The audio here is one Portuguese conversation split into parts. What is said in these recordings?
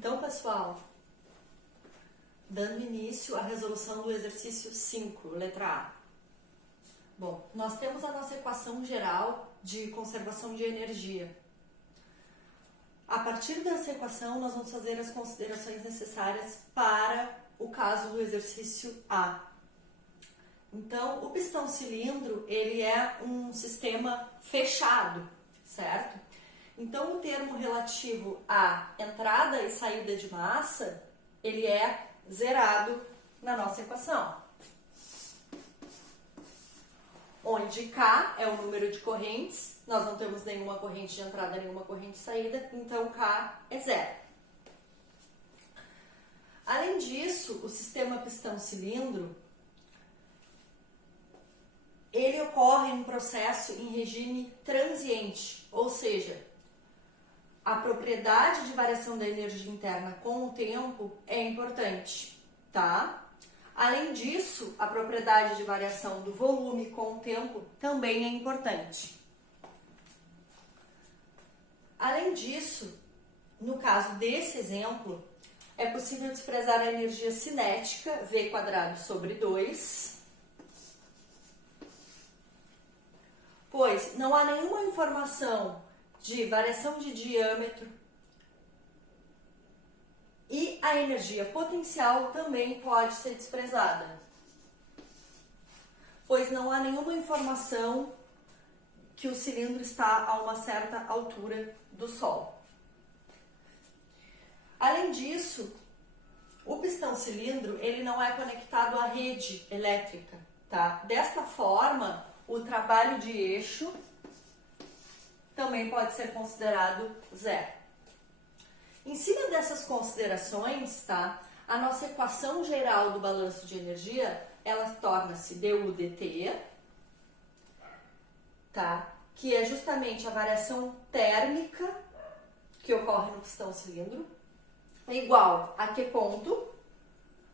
Então, pessoal, dando início à resolução do exercício 5, letra A. Bom, nós temos a nossa equação geral de conservação de energia. A partir dessa equação, nós vamos fazer as considerações necessárias para o caso do exercício A. Então, o pistão-cilindro, ele é um sistema fechado, certo? Então, o termo relativo à entrada e saída de massa, ele é zerado na nossa equação. Onde K é o número de correntes, nós não temos nenhuma corrente de entrada, nenhuma corrente de saída, então K é zero. Além disso, o sistema pistão-cilindro, ele ocorre em um processo em regime transiente, ou seja, a propriedade de variação da energia interna com o tempo é importante, tá? Além disso, a propriedade de variação do volume com o tempo também é importante. Além disso, no caso desse exemplo, é possível desprezar a energia cinética, V² sobre 2, pois não há nenhuma informação de variação de diâmetro e a energia potencial também pode ser desprezada, pois não há nenhuma informação que o cilindro está a uma certa altura do Sol. Além disso, o pistão-cilindro ele não é conectado à rede elétrica, tá? Desta forma, o trabalho de eixo também pode ser considerado zero. Em cima dessas considerações, tá? A nossa equação geral do balanço de energia, ela torna-se du dt, tá? Que é justamente a variação térmica que ocorre no pistão-cilindro, igual a que ponto,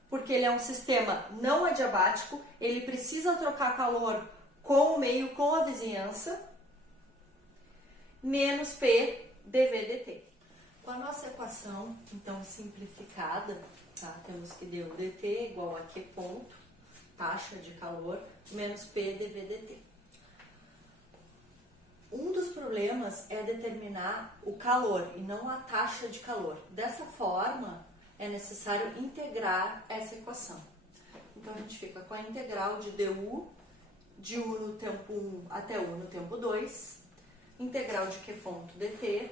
porque ele é um sistema não adiabático, ele precisa trocar calor com o meio, com a vizinhança, menos P dV dt. Com a nossa equação, então, simplificada, tá? Temos que du dt igual a Q ponto, taxa de calor, menos P dV dt. Um dos problemas é determinar o calor e não a taxa de calor. Dessa forma, é necessário integrar essa equação. Então, a gente fica com a integral de du, de U no tempo 1 até U no tempo 2, integral de Q ponto dt,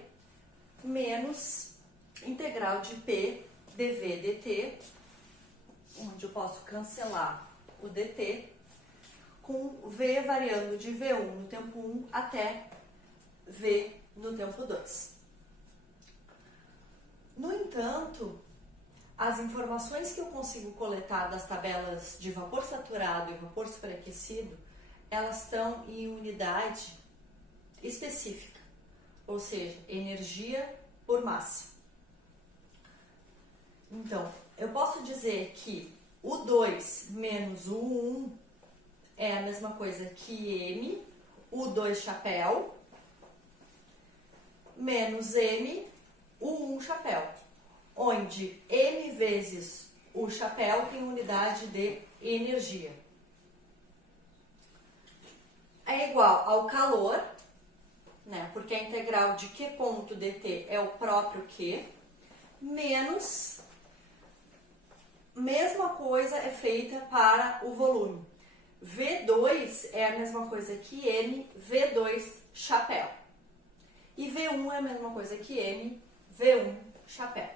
menos integral de P dV dt, onde eu posso cancelar o dt, com V variando de V1 no tempo 1 até V no tempo 2. No entanto, as informações que eu consigo coletar das tabelas de vapor saturado e vapor superaquecido, elas estão em unidade específica, ou seja, energia por massa. Então, eu posso dizer que o 2 menos o 1 é a mesma coisa que M, o 2 chapéu, menos M, o 1 chapéu, onde M vezes o chapéu tem unidade de energia. É igual ao calor, né? Porque a integral de Q ponto dt é o próprio Q, menos, mesma coisa é feita para o volume. V2 é a mesma coisa que M, V2 chapéu. E V1 é a mesma coisa que M, V1 chapéu.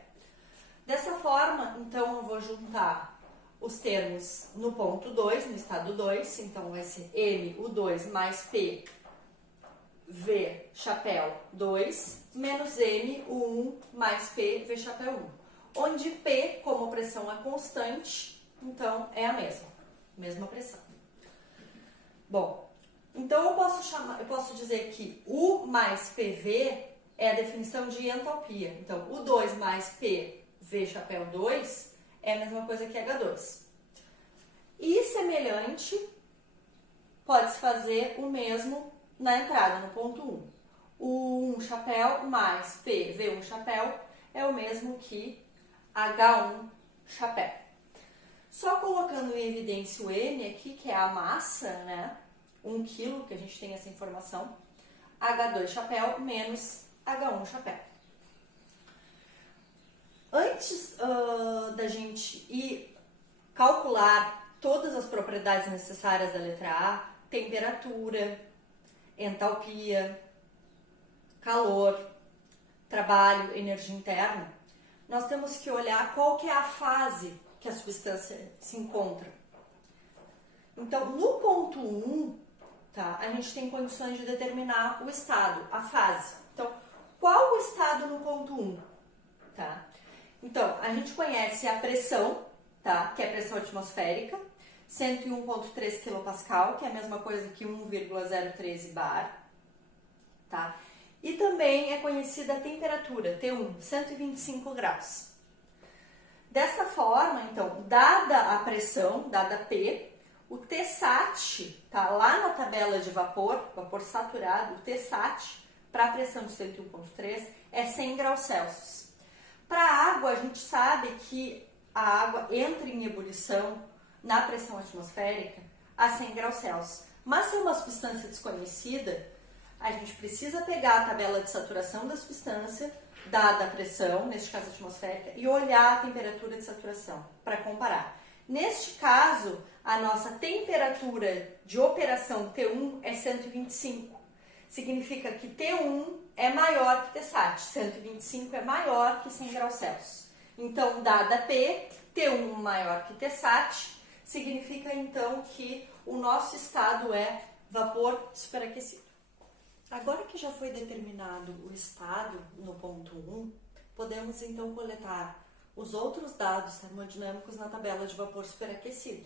Dessa forma, então, eu vou juntar os termos no ponto 2, no estado 2, então vai ser M, o 2, mais P, V, chapéu 2, menos M, o 1, mais P, V, chapéu 1. Onde P, como pressão é constante, então é a mesma pressão. Bom, então eu posso dizer que U mais PV é a definição de entalpia. Então, o 2 mais P, V, chapéu 2 é a mesma coisa que H2. E semelhante, pode-se fazer o mesmo na entrada, no ponto 1. O 1 chapéu mais P, V1 chapéu é o mesmo que H1 chapéu. Só colocando em evidência o M aqui, que é a massa, né? 1 kg, que a gente tem essa informação. H2 chapéu menos H1 chapéu. Antes da gente ir calcular todas as propriedades necessárias da letra A, temperatura, entalpia, calor, trabalho, energia interna, nós temos que olhar qual que é a fase que a substância se encontra. Então, no ponto 1, tá, a gente tem condições de determinar o estado, a fase. Então, qual o estado no ponto 1? Tá? Então, a gente conhece a pressão, tá, que é a pressão atmosférica, 101,3 kPa, que é a mesma coisa que 1,013 bar. Tá? E também é conhecida a temperatura, T1, 125 graus. Dessa forma, então, dada a pressão, dada P, o Tsat, tá lá na tabela de vapor saturado, o Tsat para a pressão de 101,3 é 100 graus Celsius. Para a água, a gente sabe que a água entra em ebulição na pressão atmosférica a 100 graus Celsius. Mas se é uma substância desconhecida, a gente precisa pegar a tabela de saturação da substância, dada a pressão, neste caso atmosférica, e olhar a temperatura de saturação para comparar. Neste caso, a nossa temperatura de operação T1 é 125. Significa que T1 é maior que Tsat, 125 é maior que 100 graus Celsius. Então, dada P, T1 maior que Tsat, significa então que o nosso estado é vapor superaquecido. Agora que já foi determinado o estado no ponto 1, podemos então coletar os outros dados termodinâmicos na tabela de vapor superaquecido.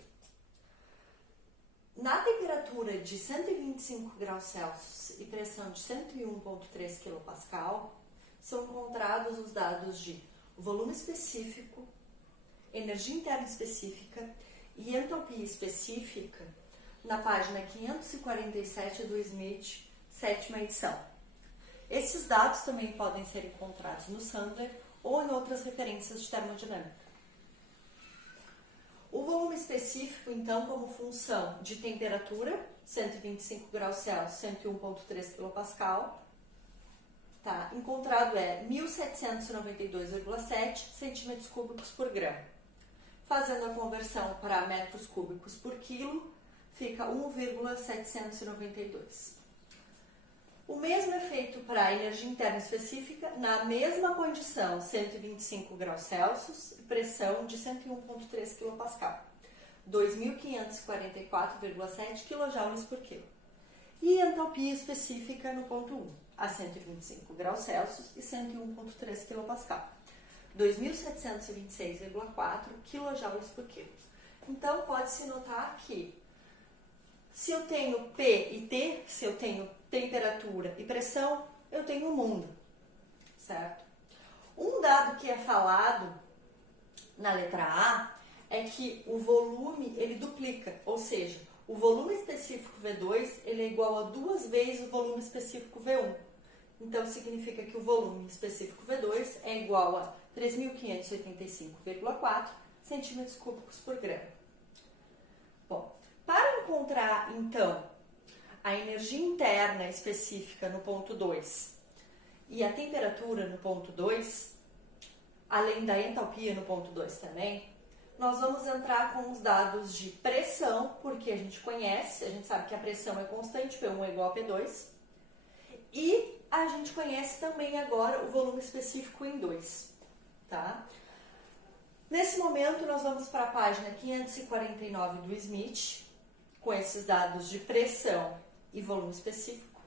Na temperatura de 125 graus Celsius e pressão de 101,3 kPa, são encontrados os dados de volume específico, energia interna específica e entalpia específica na página 547 do Smith, 7ª edição. Esses dados também podem ser encontrados no Sandler ou em outras referências de termodinâmica. O volume específico, então, como função de temperatura, 125 graus Celsius, 101,3 kPa, tá? Encontrado é 1.792,7 centímetros cúbicos por grama. Fazendo a conversão para metros cúbicos por quilo, fica 1,792. O mesmo é feito para a energia interna específica, na mesma condição, 125 graus Celsius e pressão de 101,3 kPa, 2.544,7 kJ por quilo. E entalpia específica no ponto 1, a 125 graus Celsius e 101,3 kPa, 2.726,4 kJ por quilo. Então, pode-se notar que se eu tenho P e T, se eu tenho temperatura e pressão, eu tenho o mundo, certo? Um dado que é falado na letra A é que o volume, ele duplica, ou seja, o volume específico V2, ele é igual a 2 vezes o volume específico V1. Então, significa que o volume específico V2 é igual a 3.585,4 centímetros cúbicos por grama. Bom, para encontrar, então, a energia interna específica no ponto 2 e a temperatura no ponto 2, além da entalpia no ponto 2 também, nós vamos entrar com os dados de pressão, porque a gente conhece, a gente sabe que a pressão é constante, P1 é igual a P2, e a gente conhece também agora o volume específico em 2, tá? Nesse momento, nós vamos para a página 549 do Smith, com esses dados de pressão e volume específico.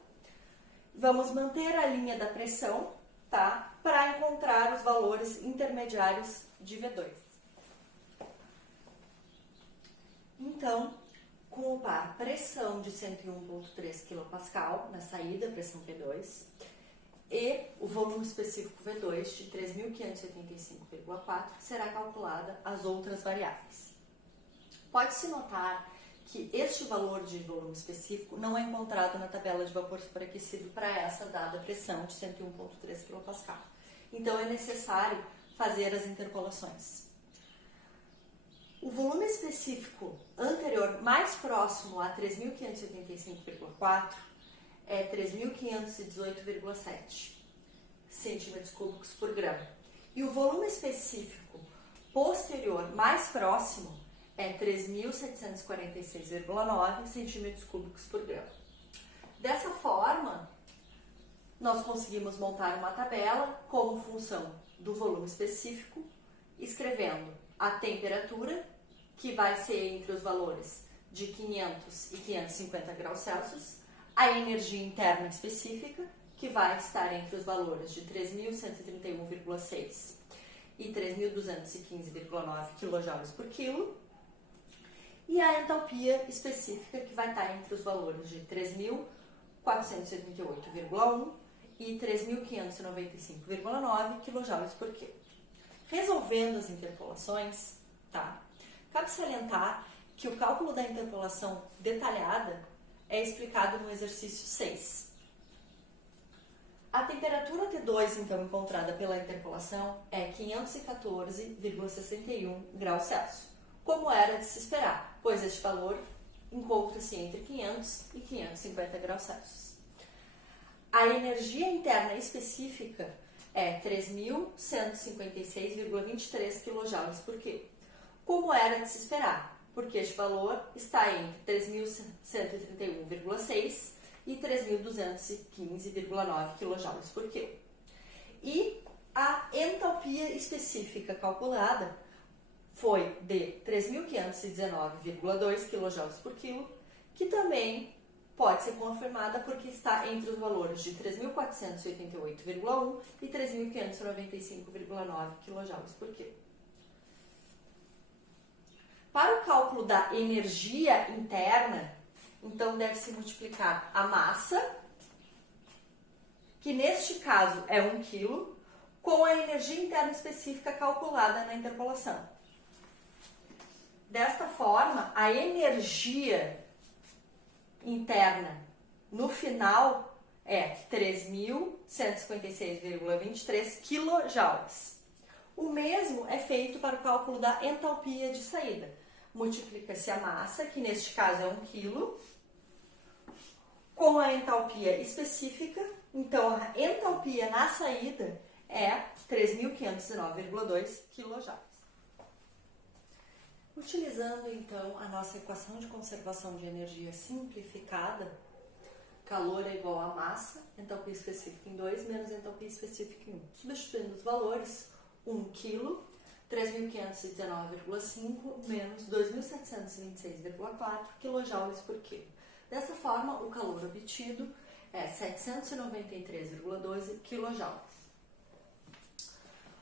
Vamos manter a linha da pressão, tá? Para encontrar os valores intermediários de V2. Então, com o par pressão de 101,3 kPa na saída, pressão P2, e o volume específico V2 de 3.585,4, será calculada as outras variáveis. Pode-se notar que este valor de volume específico não é encontrado na tabela de vapor superaquecido para essa dada pressão de 101,3 kPa. Então, é necessário fazer as interpolações. O volume específico anterior, mais próximo a 3.585,4, é 3.518,7 centímetros cúbicos por grama. E o volume específico posterior, mais próximo, é 3.746,9 centímetros cúbicos por grama. Dessa forma, nós conseguimos montar uma tabela como função do volume específico, escrevendo a temperatura, que vai ser entre os valores de 500 e 550 graus Celsius, a energia interna específica, que vai estar entre os valores de 3.131,6 e 3.215,9 kJ por quilo, e a entalpia específica, que vai estar entre os valores de 3.478,1 e 3.595,9 kJ por quilo. Resolvendo as interpolações, tá? Cabe salientar que o cálculo da interpolação detalhada é explicado no exercício 6. A temperatura T2, então, encontrada pela interpolação é 514,61 graus Celsius, como era de se esperar, pois este valor encontra-se entre 500 e 550 graus Celsius. A energia interna específica é 3.156,23 kJ por quilo, como era de se esperar, porque este valor está entre 3.131,6 e 3.215,9 kJ por quilo. E a entalpia específica calculada foi de 3.519,2 kJ por quilo, que também pode ser confirmada porque está entre os valores de 3.488,1 e 3.595,9 kJ por quilo. Para o cálculo da energia interna, então deve-se multiplicar a massa, que neste caso é 1 kg, com a energia interna específica calculada na interpolação. Desta forma, a energia interna no final é 3.156,23 kJ. O mesmo é feito para o cálculo da entalpia de saída. Multiplica-se a massa, que neste caso é 1 kg, com a entalpia específica. Então, a entalpia na saída é 3.519,2 kJ. Utilizando, então, a nossa equação de conservação de energia simplificada, calor é igual a massa, entalpia específica em 2, menos entalpia específica em 1. Substituindo os valores, 1 kg, 3.519,5 menos 2.726,4 kJ por quilo. Dessa forma, o calor obtido é 793,12 kJ.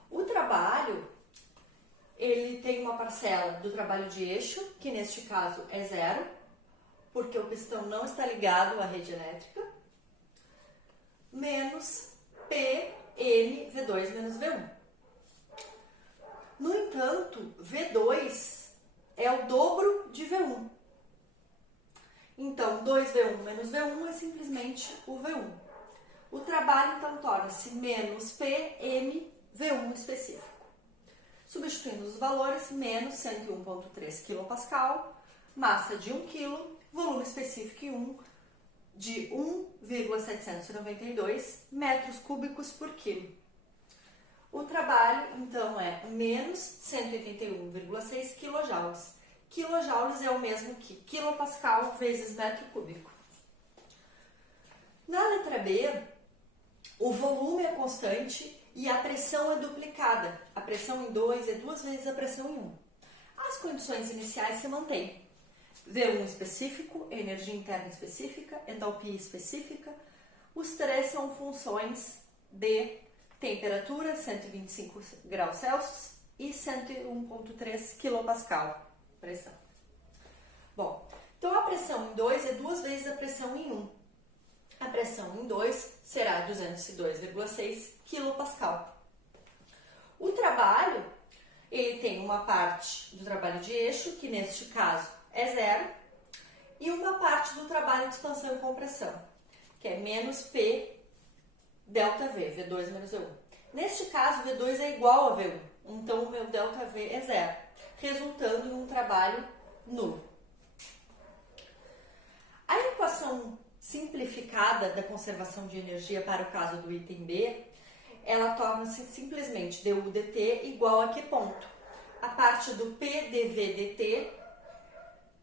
O trabalho, ele tem uma parcela do trabalho de eixo, que neste caso é 0, porque o pistão não está ligado à rede elétrica, menos PM V2 menos V1. No entanto, V2 é o dobro de V1. Então, 2V1 menos V1 é simplesmente o V1. O trabalho, então, torna-se menos PM V1 específico. Substituindo os valores, menos 101,3 kPa, massa de 1 kg, volume específico em 1 de 1,792 metros cúbicos por quilo. O trabalho, então, é menos 181,6 kJ. Quilojoules é o mesmo que quilopascal vezes metro cúbico. Na letra B, o volume é constante e a pressão é duplicada. A pressão em 2 é 2 vezes a pressão em 1. As condições iniciais se mantêm. V1 específico, energia interna específica, entalpia específica. Os três são funções de temperatura, 125 graus Celsius, e 101,3 kPa, pressão. Bom, então a pressão em 2 é 2 vezes a pressão em 1. A pressão em 2 será 202,6 kPa. O trabalho, ele tem uma parte do trabalho de eixo, que neste caso é 0, e uma parte do trabalho de expansão e compressão, que é menos P delta V, V2 menos V1. Neste caso, V2 é igual a V1, então o meu ΔV é zero, resultando em um trabalho nulo. A equação simplificada da conservação de energia para o caso do item B, ela torna-se simplesmente du dt igual a que ponto? A parte do P dV dt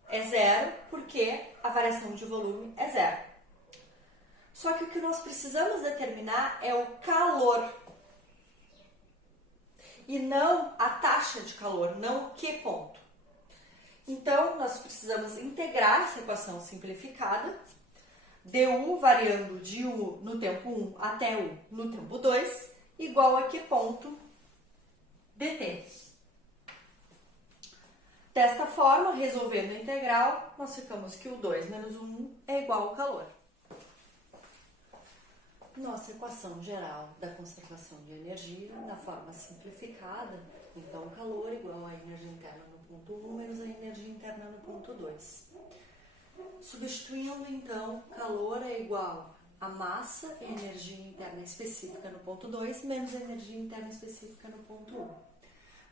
é zero, porque a variação de volume é zero. Só que o que nós precisamos determinar é o calor e não a taxa de calor, não o que ponto. Então, nós precisamos integrar essa equação simplificada, du variando de U no tempo 1 até U no tempo 2, igual a que ponto dt. Desta forma, resolvendo a integral, nós ficamos que o 2 menos o 1 é igual ao calor. Nossa equação geral da conservação de energia, na forma simplificada, então calor igual a energia interna no ponto 1 menos a energia interna no ponto 2. Substituindo, então, calor é igual a massa e energia interna específica no ponto 2 menos a energia interna específica no ponto 1.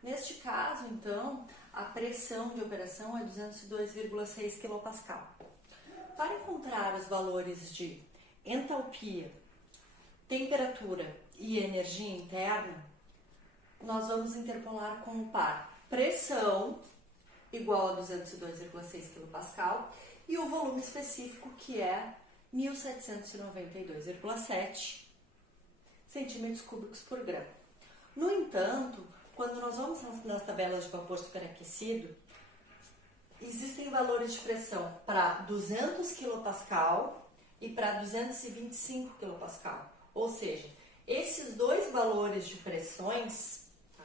Neste caso, então, a pressão de operação é 202,6 kPa. Para encontrar os valores de entalpia, temperatura e energia interna, nós vamos interpolar com o par pressão igual a 202,6 kPa e o volume específico, que é 1.792,7 centímetros cúbicos por grama. No entanto, quando nós vamos nas tabelas de vapor superaquecido, existem valores de pressão para 200 kPa e para 225 kPa. Ou seja, esses dois valores de pressões, tá,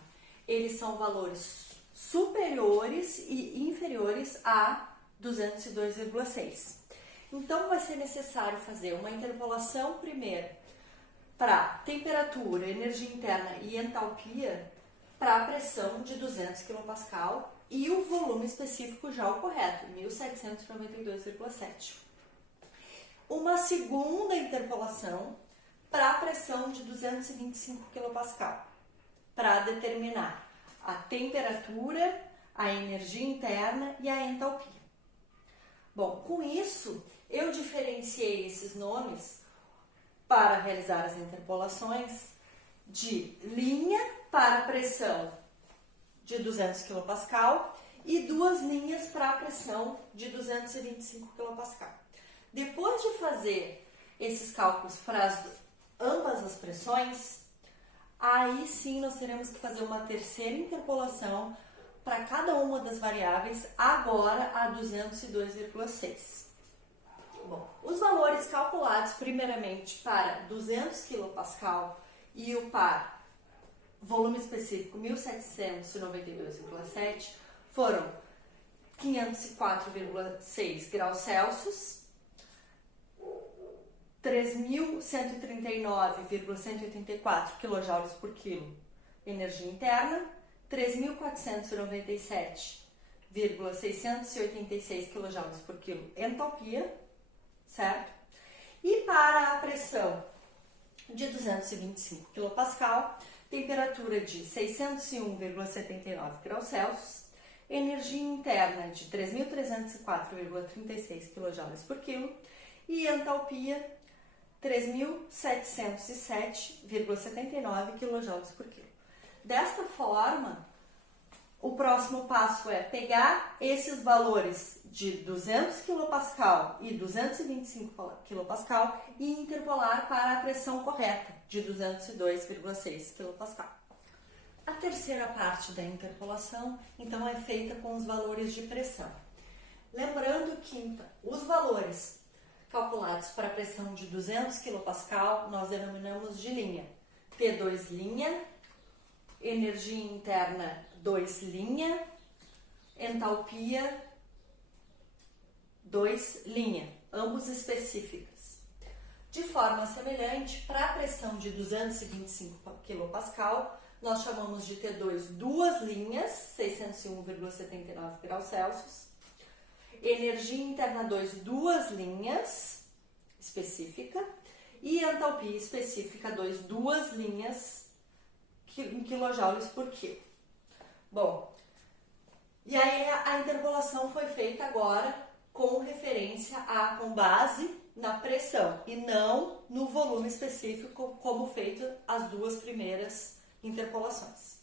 eles são valores superiores e inferiores a 202,6. Então, vai ser necessário fazer uma interpolação primeiro para temperatura, energia interna e entalpia para a pressão de 200 kPa e o volume específico já o correto, 1.792,7. Uma segunda interpolação para a pressão de 225 kPa, para determinar a temperatura, a energia interna e a entalpia. Bom, com isso, eu diferenciei esses nomes para realizar as interpolações de linha para a pressão de 200 kPa e duas linhas para a pressão de 225 kPa. Depois de fazer esses cálculos para ambas as pressões, aí sim nós teremos que fazer uma terceira interpolação para cada uma das variáveis, agora a 202,6. Bom, os valores calculados primeiramente para 200 kPa e o par volume específico 1.792,7 foram 504,6 graus Celsius, 3.139,184 kJ por quilo energia interna, 3.497,686 kJ por quilo entalpia, certo? E para a pressão de 225 kPa, temperatura de 601,79 graus Celsius, energia interna de 3.304,36 kJ por quilo e entalpia 3.707,79 kJ por quilo. Desta forma, o próximo passo é pegar esses valores de 200 kPa e 225 kPa e interpolar para a pressão correta de 202,6 kPa. A terceira parte da interpolação, então, é feita com os valores de pressão. Lembrando que os valores calculados para a pressão de 200 kPa nós denominamos de linha. P2 linha, energia interna 2 linha, entalpia 2 linha, ambos específicas. De forma semelhante, para a pressão de 225 kPa, nós chamamos de T2 duas linhas, 601,79 graus Celsius, energia interna 2 duas linhas específica e entalpia específica 2 duas linhas em quilojoules por quilo. Bom, e aí a interpolação foi feita agora com referência com base na pressão e não no volume específico, como feito as duas primeiras interpolações.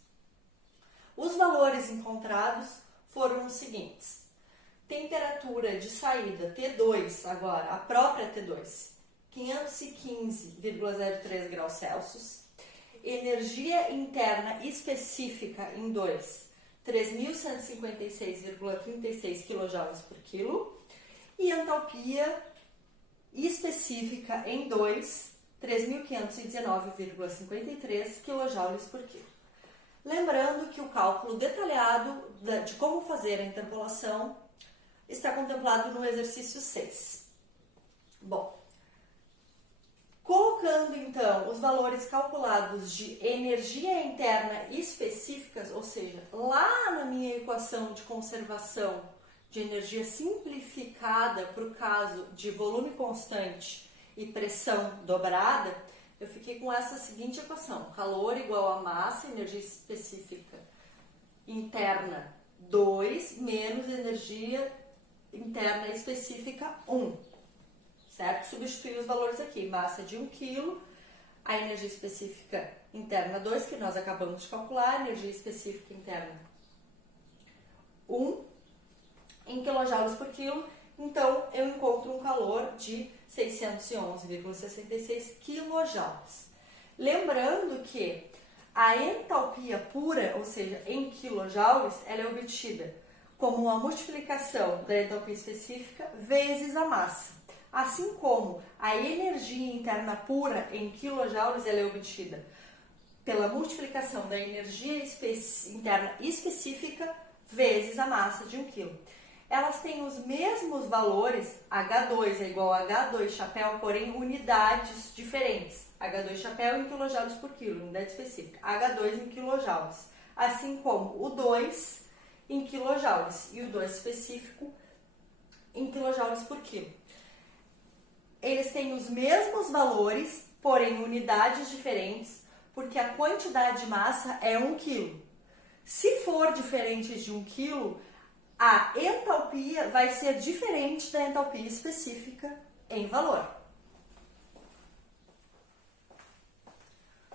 Os valores encontrados foram os seguintes: temperatura de saída T2, agora a própria T2, 515,03 graus Celsius, energia interna específica em 2, 3.156,36 kJ por quilo, e entalpia específica em 2, 3.519,53 kJ por quilo. Lembrando que o cálculo detalhado de como fazer a interpolação está contemplado no exercício 6. Bom, colocando então os valores calculados de energia interna específicas, ou seja, lá na minha equação de conservação de energia simplificada para o caso de volume constante e pressão dobrada, eu fiquei com essa seguinte equação: calor igual a massa, energia específica interna 2, menos energia interna específica 1, certo? Substituir os valores aqui: massa de 1 kg, a energia específica interna 2, que nós acabamos de calcular, energia específica interna 1 em quilojoules por quilo. Então, eu encontro um calor de 611,66 quilojoules. Lembrando que a entalpia pura, ou seja, em quilojoules, ela é obtida como uma multiplicação da entalpia específica vezes a massa. Assim como a energia interna pura em quilojoules, ela é obtida pela multiplicação da energia interna específica vezes a massa de 1 kg. Elas têm os mesmos valores, H2 é igual a H2 chapéu, porém unidades diferentes. H2 chapéu em quilojoules por quilo, unidade específica. H2 em quilojoules. Assim como o 2 em quilojoules e o 2 específico em quilojoules por quilo. Eles têm os mesmos valores, porém unidades diferentes, porque a quantidade de massa é 1 kg. Se for diferente de 1 kg, a entalpia vai ser diferente da entalpia específica em valor.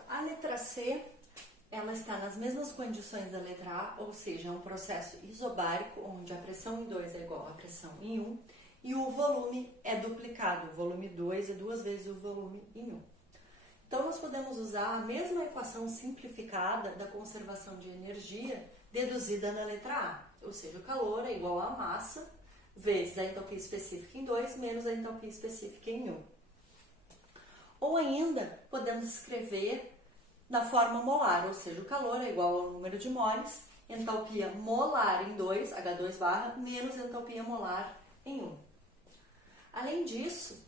A letra C, ela está nas mesmas condições da letra A, ou seja, é um processo isobárico, onde a pressão em 2 é igual à pressão em 1, e o volume é duplicado. O volume 2 é 2 vezes o volume em 1. Então, nós podemos usar a mesma equação simplificada da conservação de energia deduzida na letra A. Ou seja, o calor é igual a massa vezes a entalpia específica em 2 menos a entalpia específica em 1. Ou ainda, podemos escrever na forma molar, ou seja, o calor é igual ao número de moles, entalpia molar em 2, H2 barra, menos entalpia molar em 1. Além disso,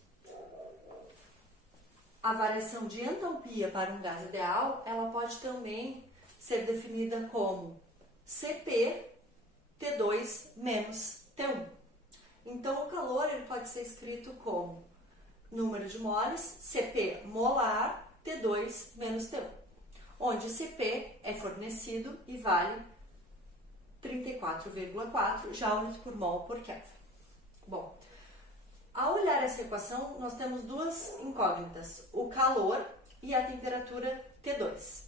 a variação de entalpia para um gás ideal, ela pode também ser definida como Cp T2 menos T1. Então, o calor ele pode ser escrito como número de moles, Cp molar, T2 menos T1, onde Cp é fornecido e vale 34,4 joules por mol por Kelvin. Bom, ao olhar essa equação, nós temos duas incógnitas, o calor e a temperatura T2.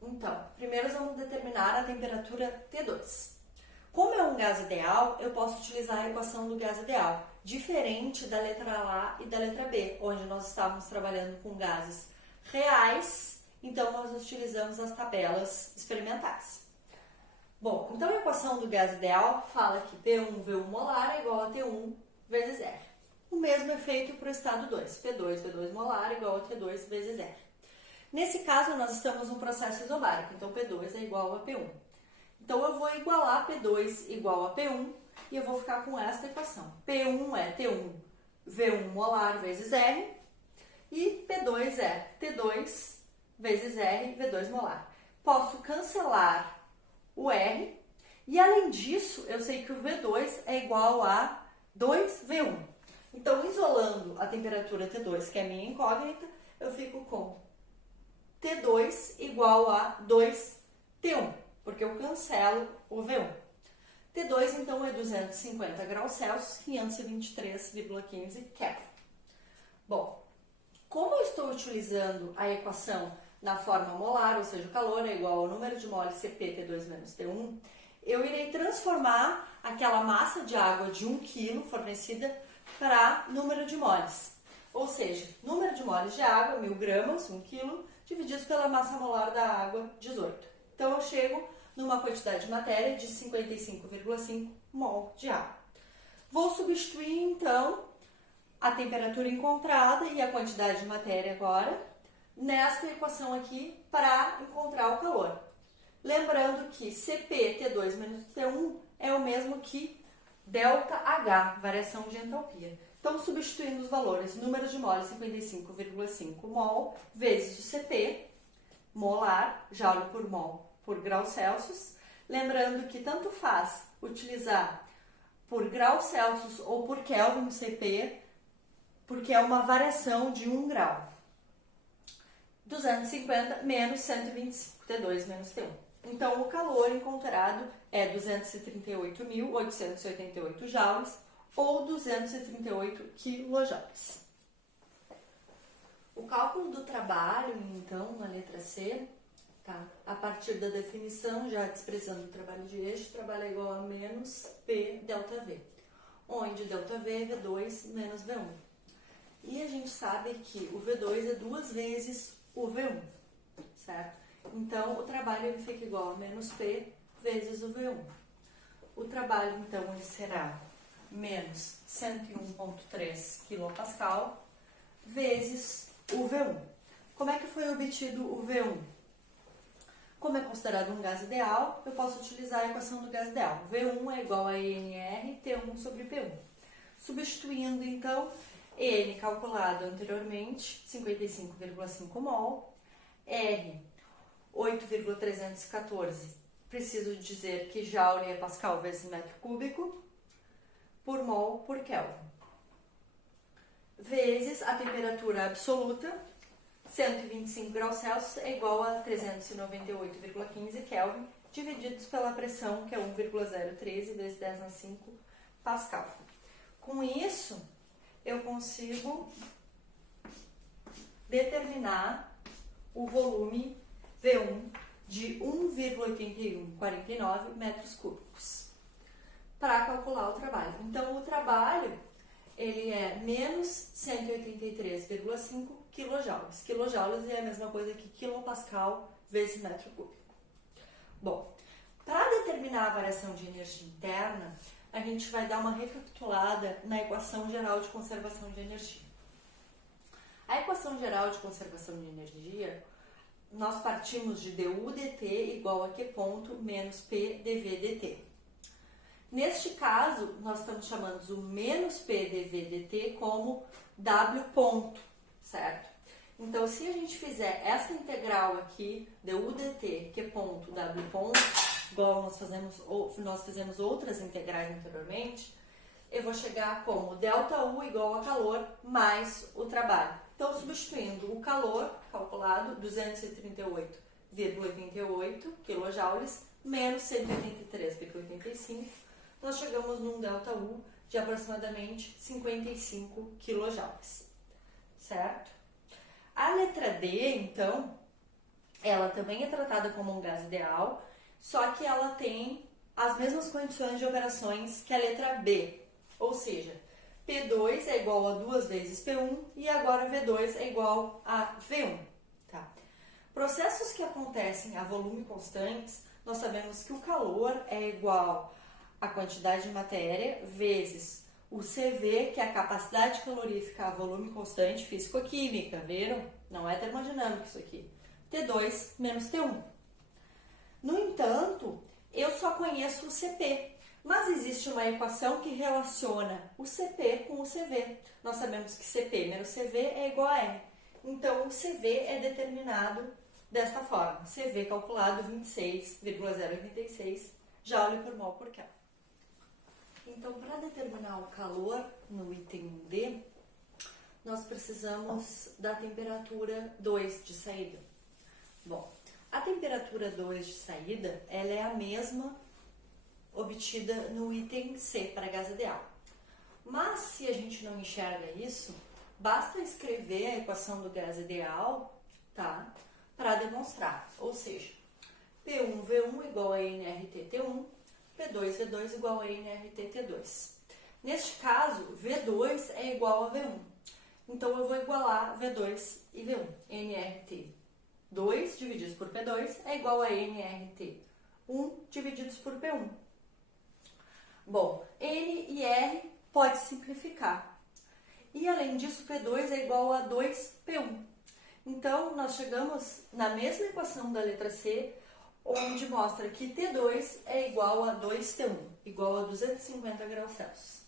Então, primeiro vamos determinar a temperatura T2. Como é um gás ideal, eu posso utilizar a equação do gás ideal, diferente da letra A e da letra B, onde nós estávamos trabalhando com gases reais, então nós utilizamos as tabelas experimentais. Bom, então a equação do gás ideal fala que P1 V1 molar é igual a T1 vezes R. O mesmo é feito para o estado 2, P2 V2 molar é igual a T2 vezes R. Nesse caso, nós estamos num processo isobárico, então P2 é igual a P1. Então, eu vou igualar P2 igual a P1 e eu vou ficar com esta equação. P1 é T1 V1 molar vezes R e P2 é T2 vezes R V2 molar. Posso cancelar o R e, além disso, eu sei que o V2 é igual a 2V1. Então, isolando a temperatura T2, que é a minha incógnita, eu fico com T2 igual a 2T1, porque eu cancelo o V1. T2, então, é 250 graus Celsius, 523,15 Kelvin. Bom, como eu estou utilizando a equação na forma molar, ou seja, o calor é igual ao número de moles Cp T2 menos T1, eu irei transformar aquela massa de água de 1 kg fornecida para número de moles. Ou seja, número de moles de água, 1000 gramas, 1 kg, dividido pela massa molar da água, 18. Então, eu chego numa quantidade de matéria de 55,5 mol de água. Vou substituir, então, a temperatura encontrada e a quantidade de matéria agora nesta equação aqui para encontrar o calor. Lembrando que Cp T2 menos T1 é o mesmo que ΔH, variação de entalpia. Então, substituindo os valores, número de moles 55,5 mol vezes o Cp, molar, joule por mol por graus Celsius. Lembrando que tanto faz utilizar por graus Celsius ou por Kelvin o Cp, porque é uma variação de 1 grau. 250 menos 125, T2 menos T1. Então, o calor encontrado é 238.888 joules ou 238 quilojoules. O cálculo do trabalho, então, na letra C, tá? A partir da definição, já desprezando o trabalho de eixo, o trabalho é igual a menos P ΔV, onde ΔV é V2 menos V1. E a gente sabe que o V2 é 2 vezes o V1, certo? Então, o trabalho ele fica igual a menos P vezes o V1. O trabalho, então, ele será menos 101,3 kPa vezes o V1. Como é que foi obtido o V1? Como é considerado um gás ideal, eu posso utilizar a equação do gás ideal. V1 é igual a ENR T1 sobre P1. Substituindo, então, N calculado anteriormente, 55,5 mol, R, 8,314, preciso dizer que joule é pascal vezes metro cúbico, por mol por Kelvin, vezes a temperatura absoluta, 125 graus Celsius é igual a 398,15 Kelvin, divididos pela pressão, que é 1,013 vezes 10 na 5 pascal. Com isso, eu consigo determinar o volume V1 de 1,8149 metros cúbicos para calcular o trabalho. Então, o trabalho ele é menos 183,5 quilojoules. Quilojoules é a mesma coisa que quilopascal vezes metro cúbico. Bom, para determinar a variação de energia interna, a gente vai dar uma recapitulada na equação geral de conservação de energia. A equação geral de conservação de energia, nós partimos de du dt igual a Q ponto menos P dV dt. Neste caso, nós estamos chamando o menos P dV dt como W ponto, certo? Então, se a gente fizer essa integral aqui, du dt, Q ponto, W ponto, igual nós fizemos outras integrais anteriormente, eu vou chegar como ΔU igual a calor mais o trabalho. Então, substituindo o calor calculado, 238,88 kJ, menos 183,85, nós chegamos num ΔU de aproximadamente 55 kJ, certo? A letra D, então, ela também é tratada como um gás ideal, só que ela tem as mesmas condições de operações que a letra B, ou seja, P2 é igual a 2 vezes P1 e agora V2 é igual a V1. Tá? Processos que acontecem a volume constantes, nós sabemos que o calor é igual à quantidade de matéria vezes o CV, que é a capacidade calorífica a volume constante, físico-química, viram? Não é termodinâmica isso aqui. T2 menos T1. No entanto, eu só conheço o CP, mas existe uma equação que relaciona o CP com o CV. Nós sabemos que CP menos CV é igual a R. Então, o CV é determinado desta forma. CV calculado 26,086 joule por mol por Kelvin. Então, para determinar o calor no item D, nós precisamos da temperatura 2 de saída. Bom, a temperatura 2 de saída, ela é a mesma obtida no item C para gás ideal. Mas se a gente não enxerga isso, basta escrever a equação do gás ideal, tá? Para demonstrar. Ou seja, P1V1 igual a nRT-T1, P2V2 igual a nRT-T2. Neste caso, V2 é igual a V1. Então, eu vou igualar V2 e V1. nRT2 divididos por P2 é igual a nRT1 divididos por P1. Bom, N e R pode simplificar. E, além disso, P2 é igual a 2P1. Então, nós chegamos na mesma equação da letra C, onde mostra que T2 é igual a 2T1, igual a 250 graus Celsius.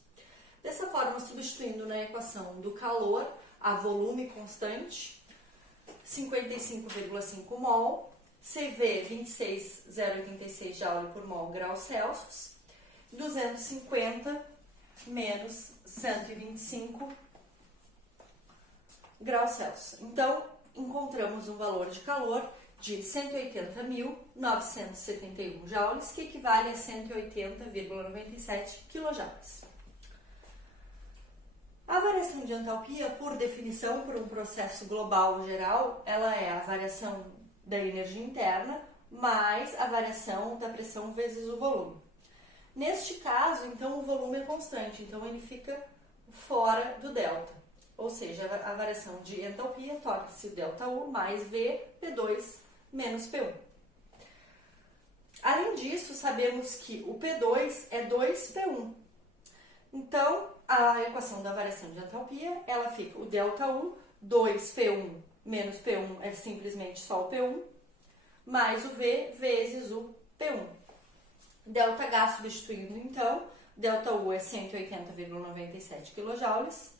Dessa forma, substituindo na equação do calor a volume constante, 55,5 mol, CV 26,086 joule por mol graus Celsius, 250 menos 125 graus Celsius. Então, encontramos um valor de calor de 180.971 joules, que equivale a 180,97 kJ. A variação de entalpia, por definição, por um processo global geral, ela é a variação da energia interna mais a variação da pressão vezes o volume. Neste caso, então, o volume é constante, então ele fica fora do delta. Ou seja, a variação de entalpia torna-se o ΔU mais V, P2 menos P1. Além disso, sabemos que o P2 é 2P1. Então, a equação da variação de entalpia, ela fica o ΔU, 2P1 menos P1 é simplesmente só o P1, mais o V vezes o P1. ΔH substituindo, então, ΔU é 180,97 kJ.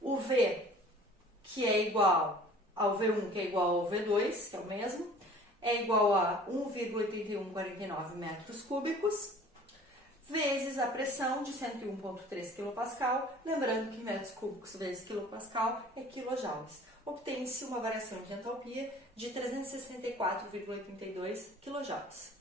O V, que é igual ao V1, que é igual ao V2, que é o mesmo, é igual a 1,8149 metros cúbicos, vezes a pressão de 101,3 kPa, lembrando que metros cúbicos vezes kPa é quilojoules. Obtém-se uma variação de entalpia de 364,82 kJ.